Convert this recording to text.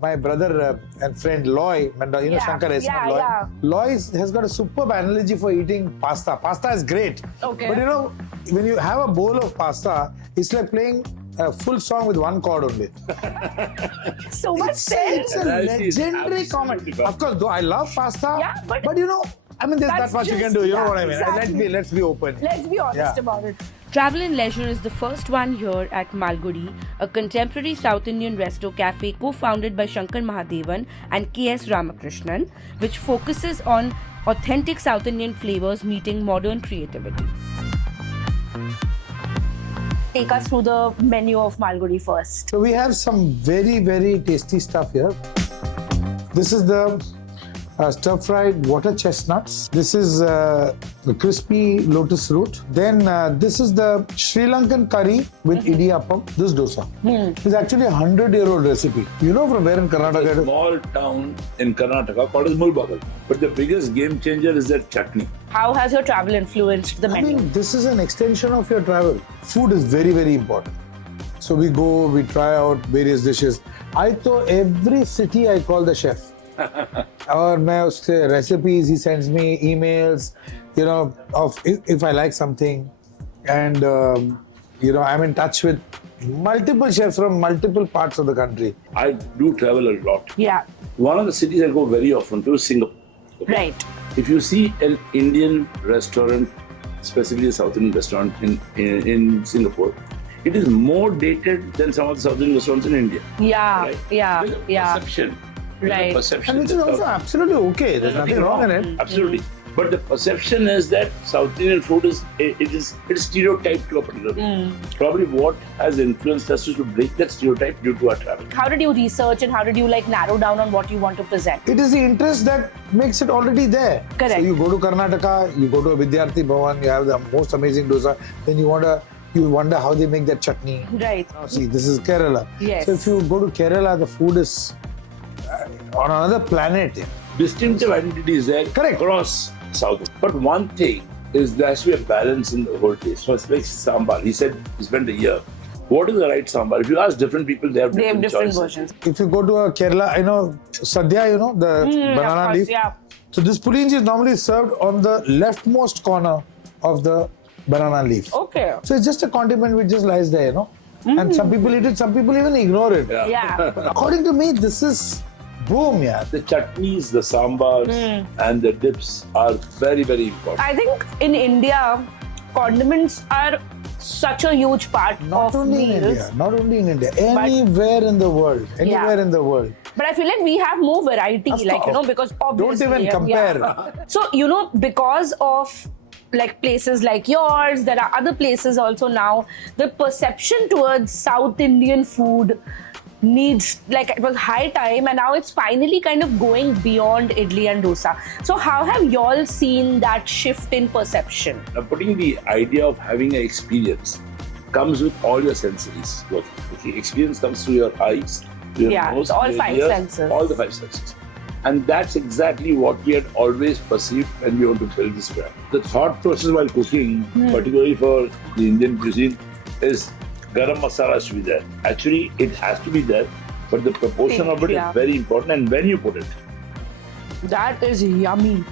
my brother and friend Loy, you know Shankar Loy. Yeah. Loy has got a superb analogy for eating pasta. Pasta is great. Okay. But you know, when you have a bowl of pasta, it's like playing a full song with one chord only. So much sense. It's a legendary comment. Of course, though I love pasta, Yeah, but you know, I mean, there's not much you can do. You know what I mean? Exactly. Let's be open. Let's be honest about it. Travel+Leisure is the first one here at Malgudi, a contemporary South Indian resto cafe co-founded by Shankar Mahadevan and K.S. Ramakrishnan, which focuses on authentic South Indian flavors meeting modern creativity. Take us through the menu of Malgudi first. So we have some very, very tasty stuff here. This is the stir-fried water chestnuts. This is the crispy lotus root. Then this is the Sri Lankan curry with idiyappam. This dosa. It's actually a 100-year-old recipe. You know from where in Karnataka? There's a small town in Karnataka called Mulbagal. But the biggest game changer is that chutney. How has your travel influenced the I menu? mean, this is an extension of your travel. Food is very, very important. So we go, we try out various dishes. I thought every city I call the chef. Or my recipes, he sends me emails, you know, of if I like something. And, you know, I'm in touch with multiple chefs from multiple parts of the country. I do travel a lot. Yeah. One of the cities I go very often to is Singapore. Okay? Right. If you see an Indian restaurant, specifically a South Indian restaurant in Singapore, it is more dated than some of the South Indian restaurants in India. Yeah. Right? Yeah. There's a Yeah. perception. Right. Perception. And which is also absolutely okay. There's nothing wrong in it. Absolutely. But the perception is that South Indian food is stereotyped to a particular Probably what has influenced us is to break that stereotype due to our travel. How did you research and how did you narrow down on what you want to present? It is the interest that makes it already there. Correct. So you go to Karnataka, you go to a Vidyarthi Bhavan, you have the most amazing dosa. Then you wonder how they make that chutney. Right. See, this is Kerala. Yes. So if you go to Kerala, the food is on another planet. Yeah. Distinctive identity is there across South. But one thing is there has to be a balance in the whole taste. So it's like sambar. He said he spent a year. What is the right sambar? If you ask different people, they have different choices. Versions. If you go to a Kerala, I know sadhya, you know, the banana leaf. Yeah. So this pulinji is normally served on the leftmost corner of the banana leaf. Okay. So it's just a condiment which just lies there, you know. And some people eat it, some people even ignore it. Yeah. According to me, this is boom, yeah. The chutneys, the sambars, and the dips are very, very important. I think in India, condiments are such a huge part Not of only meals. in India, not only in India, anywhere in the world, But I feel like we have more variety, Of course. because Don't obviously... even compare. So, because of places like yours, there are other places also now, the perception towards South Indian food needs, it was high time and now it's finally kind of going beyond idli and dosa. So how have y'all seen that shift in perception? Now, putting the idea of having an experience comes with all your sensories. Okay, experience comes through your eyes, to your nose, it's all to your five ears, senses. all the five senses. And that's exactly what we had always perceived when we want to build this brand. The thought process while cooking, particularly for the Indian cuisine, is garam masala should be there. Actually, it has to be there, but the proportion of it is very important and when you put it. That is yummy.